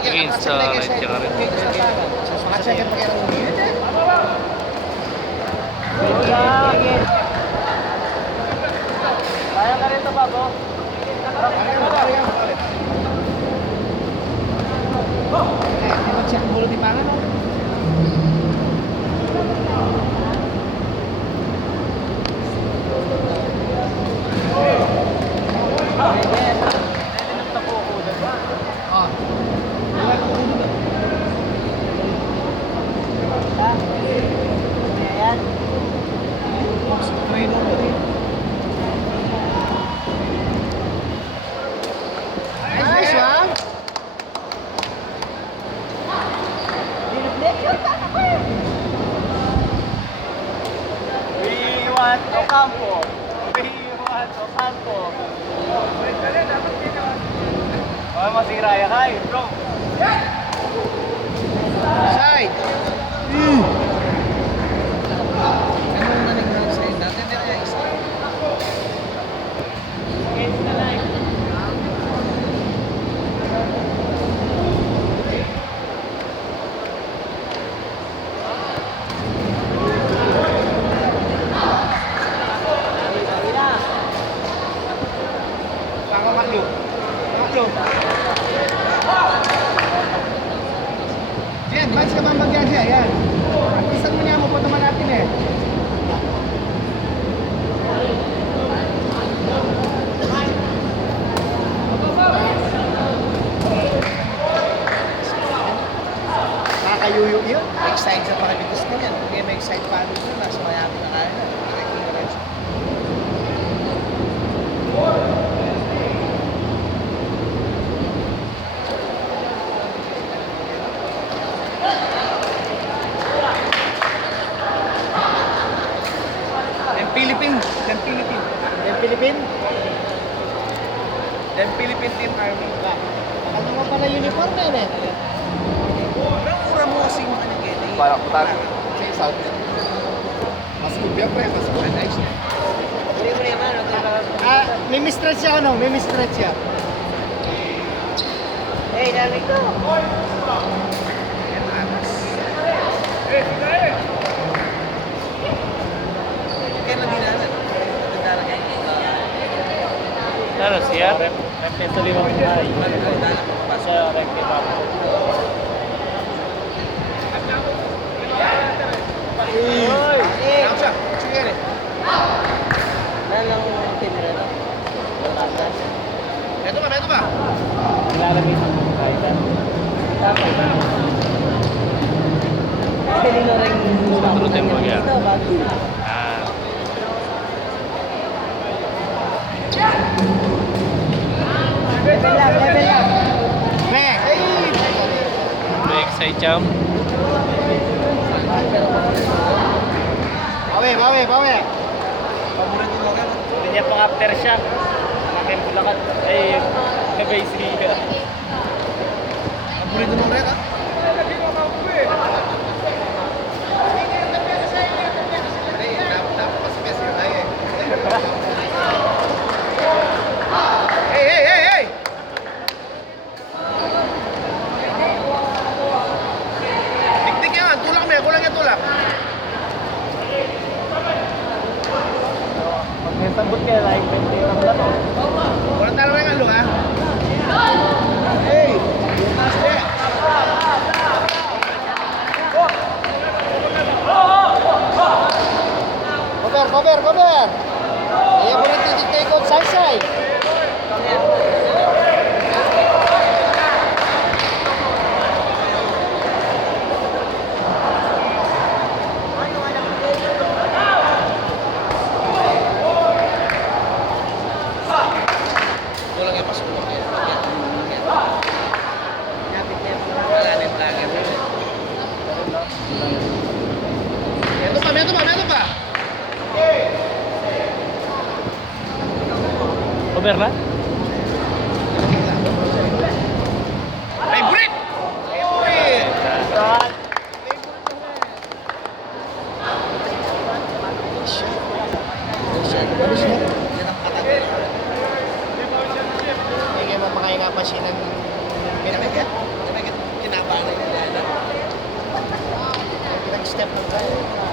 I-install at saka rin. Kaya ka rin ito, Babo? Mag-check ang bulo di pangan, no? Nice one! We want Ocampo. We want Ocampo. Oh, masira ya kay, bro. Side! Jen, match ka bang magyan yan? Isan mo niya mo po naman natin eh. Nakakayuyo yun. Excited sa pakibitis ka yan. Kaya may excited pa rin yun. Mas mayami na kaya na. Philippine Team Army. Ano mo pala uniform yan eh? Mura mo kasi mga nagkita. Parang tayo sa South. Mas kubya pre, mas nice. May mistretch siya ano? May mistretch siya. Hey, dalig ko. Kailan dinalan? Dinalan kayo. Ano siya? Rep sa limang buhay. Sa rep ni Papa. Uy! Ano siya? Sige rin. Nanang tinira na. Ito ba? Nilalamig sa buhay ka. Tapos. Kanino rin Turutin mo yan. dito, bago. Level up. Pre! Excited jam. Bawi! Hindi niya pang aftershock. Makin bulakat. Ay, kabay siya. Paborito mong red, ha? Hey! Dikdik yan, tulak mo yan, kulang yan tulak. Pag may sabot ka, like 20 lang lang. Walang talo rin alo, ha? Hey! Bukas de! Cover! Ayaw mo rin titik on side. Kulang yung pasok mo. Meto pa! Cover na? Favorite! Hindi kayo mapakain nga pa siya ng pinamigyan. Nag-step lang tayo.